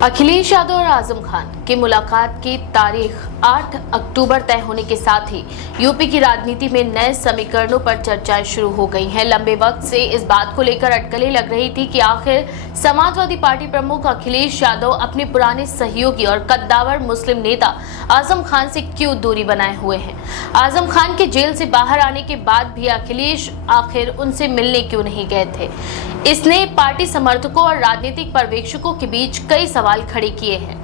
अखिलेश यादव और आजम खान की मुलाकात की तारीख 8 अक्टूबर तय होने के साथ ही यूपी की राजनीति में नए समीकरणों पर चर्चाएं शुरू हो गई हैं। लंबे वक्त से इस बात को लेकर अटकलें लग रही थी कि आखिर समाजवादी पार्टी प्रमुख अखिलेश यादव अपने पुराने सहयोगी और कद्दावर मुस्लिम नेता आजम खान से क्यों दूरी बनाए हुए हैं। आजम खान के जेल से बाहर आने के बाद भी अखिलेश आखिर उनसे मिलने क्यों नहीं गए थे। इसने पार्टी समर्थकों और राजनीतिक पर्यवेक्षकों के बीच कई सवाल खड़े किए हैं।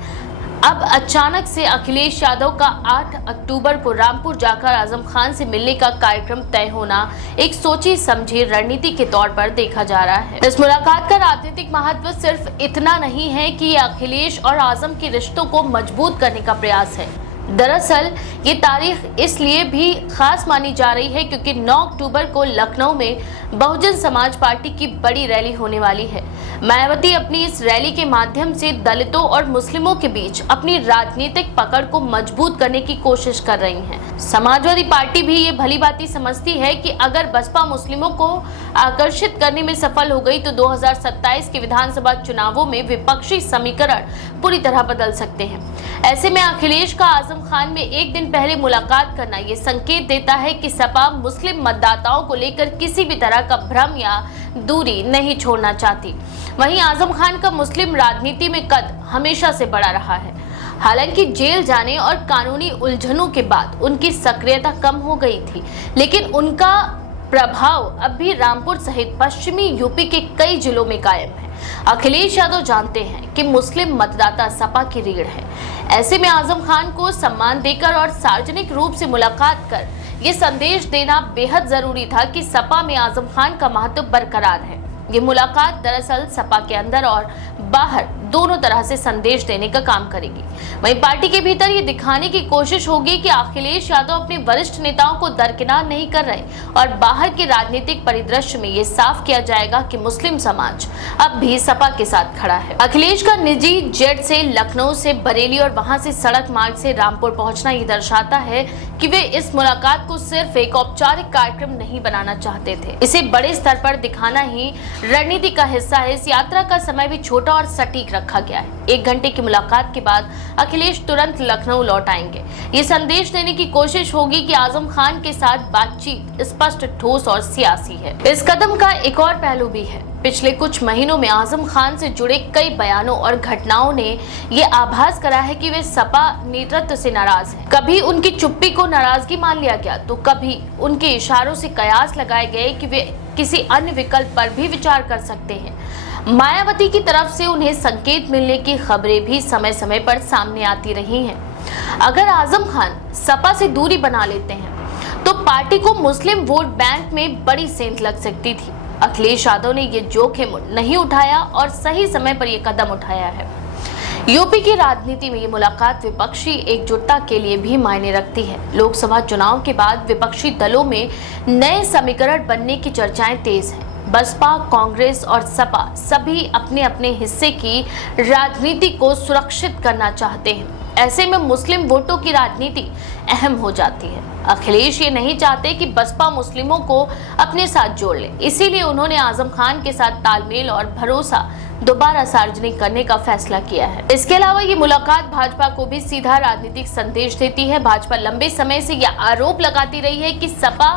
अब अचानक से अखिलेश यादव का 8 अक्टूबर को रामपुर जाकर आजम खान से मिलने का कार्यक्रम तय होना एक सोची समझी रणनीति के तौर पर देखा जा रहा है। इस मुलाकात का राजनीतिक महत्व सिर्फ इतना नहीं है कि ये अखिलेश और आजम के रिश्तों को मजबूत करने का प्रयास है। दरअसल ये तारीख इसलिए भी खास मानी जा रही है क्योंकि 9 अक्टूबर को लखनऊ में बहुजन समाज पार्टी की बड़ी रैली होने वाली है। मायावती अपनी इस रैली के माध्यम से दलितों और मुस्लिमों के बीच अपनी राजनीतिक पकड़ को मजबूत करने की कोशिश कर रही है। समाजवादी पार्टी भी ये भली भांति समझती है कि अगर बसपा मुस्लिमों को आकर्षित करने में सफल हो गई तो 2027 के विधानसभा चुनावों में विपक्षी समीकरण पूरी तरह बदल सकते हैं। ऐसे में अखिलेश का आजम खान में एक दिन पहले मुलाकात करना ये संकेत देता है कि सपा मुस्लिम मतदाताओं को लेकर किसी भी तरह का भ्रम या दूरी नहीं छोड़ना चाहती। वहीं आजम खान का मुस्लिम राजनीति में कद हमेशा से बड़ा रहा है। हालांकि जेल जाने और कानूनी उलझनों के बाद उनकी सक्रियता कम हो गई थी, लेकिन उनका प्रभाव अब भी रामपुर सहित पश्चिमी यूपी के कई जिलों में कायम है। अखिलेश यादव जानते हैं कि मुस्लिम मतदाता सपा की रीढ़ है। ऐसे में आजम खान को सम्मान देकर और सार्वजनिक रूप से मुलाकात कर ये संदेश देना बेहद जरूरी था कि सपा में आजम खान का महत्व बरकरार है। ये मुलाकात दरअसल सपा के अंदर और बाहर दोनों तरह से संदेश देने का काम करेगी। वहीं पार्टी के भीतर ये दिखाने की कोशिश होगी कि अखिलेश यादव अपने वरिष्ठ नेताओं को दरकिनार नहीं कर रहे और बाहर के राजनीतिक परिदृश्य में ये साफ किया जाएगा कि मुस्लिम समाज अब भी सपा के साथ खड़ा है। अखिलेश का निजी जेट से लखनऊ से बरेली और वहां से सड़क मार्ग से रामपुर पहुंचना ये दर्शाता है कि वे इस मुलाकात को सिर्फ एक औपचारिक कार्यक्रम नहीं बनाना चाहते थे, इसे बड़े स्तर पर दिखाना ही रणनीति का हिस्सा है। इस यात्रा का समय भी छोटा और सटीक रखा गया है। 1 घंटे की मुलाकात के बाद अखिलेश तुरंत लखनऊ लौट आएंगे। ये संदेश देने की कोशिश होगी कि आजम खान के साथ बातचीत स्पष्ट, ठोस और सियासी है। इस कदम का एक और पहलू भी है। पिछले कुछ महीनों में आजम खान से जुड़े कई बयानों और घटनाओं ने ये आभास करा है कि वे सपा नेतृत्व से नाराज हैं। कभी उनकी चुप्पी को नाराजगी मान लिया गया तो कभी उनके इशारों से कयास लगाए गए कि वे किसी अन्य विकल्प पर भी विचार कर सकते हैं। मायावती की तरफ से उन्हें संकेत मिलने की खबरें भी समय समय पर सामने आती रही हैं। अगर आजम खान सपा से दूरी बना लेते हैं तो पार्टी को मुस्लिम वोट बैंक में बड़ी सेंध लग सकती थी। अखिलेश यादव ने ये जोखिम नहीं उठाया और सही समय पर यह कदम उठाया है। यूपी की राजनीति में ये मुलाकात विपक्षी एकजुटता के लिए भी मायने रखती है। लोकसभा चुनाव के बाद विपक्षी दलों में नए समीकरण बनने की चर्चाएं तेज हैं। बसपा, कांग्रेस और सपा सभी अपने अपने हिस्से की राजनीति को सुरक्षित करना चाहते हैं। ऐसे में मुस्लिम वोटों की राजनीति अहम हो जाती है। अखिलेश ये नहीं चाहते कि बसपा मुस्लिमों को अपने साथ जोड़ ले, इसीलिए उन्होंने आजम खान के साथ तालमेल और भरोसा दोबारा सार्वजनिक करने का फैसला किया है। इसके अलावा ये मुलाकात भाजपा को भी सीधा राजनीतिक संदेश देती है। भाजपा लंबे समय से यह आरोप लगाती रही है कि सपा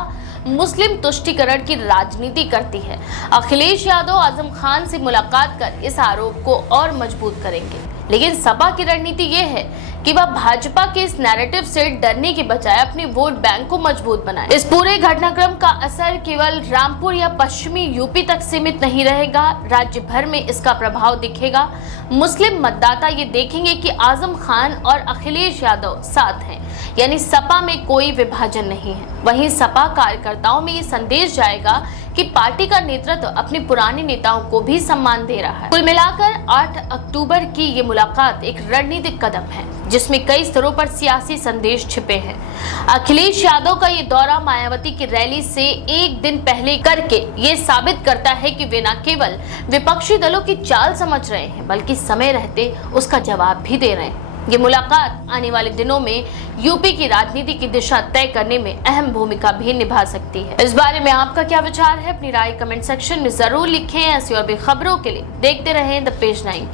मुस्लिम तुष्टीकरण की राजनीति करती है। अखिलेश यादव आजम खान से मुलाकात कर इस आरोप को और मजबूत करेंगे, लेकिन सपा की रणनीति ये है कि वह भाजपा के इस नैरेटिव से डरने के बजाय अपने वोट बैंक को मजबूत बनाए। इस पूरे घटनाक्रम का असर केवल रामपुर या पश्चिमी यूपी तक सीमित नहीं रहेगा, राज्य भर में इसका प्रभाव दिखेगा। मुस्लिम मतदाता ये देखेंगे कि आजम खान और अखिलेश यादव साथ हैं, यानी सपा में कोई विभाजन नहीं है। वहीं सपा कार्यकर्ताओं में ये संदेश जाएगा कि पार्टी का नेतृत्व अपने पुराने नेताओं को भी सम्मान दे रहा है। कुल मिलाकर 8 अक्टूबर की ये मुलाकात एक रणनीतिक कदम है जिसमें कई स्तरों पर सियासी संदेश छिपे हैं। अखिलेश यादव का ये दौरा मायावती की रैली से एक दिन पहले करके ये साबित करता है कि वे न केवल विपक्षी दलों की चाल समझ रहे हैं बल्कि समय रहते उसका जवाब भी दे रहे हैं। ये मुलाकात आने वाले दिनों में यूपी की राजनीति की दिशा तय करने में अहम भूमिका भी निभा सकती है। इस बारे में आपका क्या विचार है? अपनी राय कमेंट सेक्शन में जरूर लिखें। ऐसी और भी खबरों के लिए देखते रहें द पेज 90।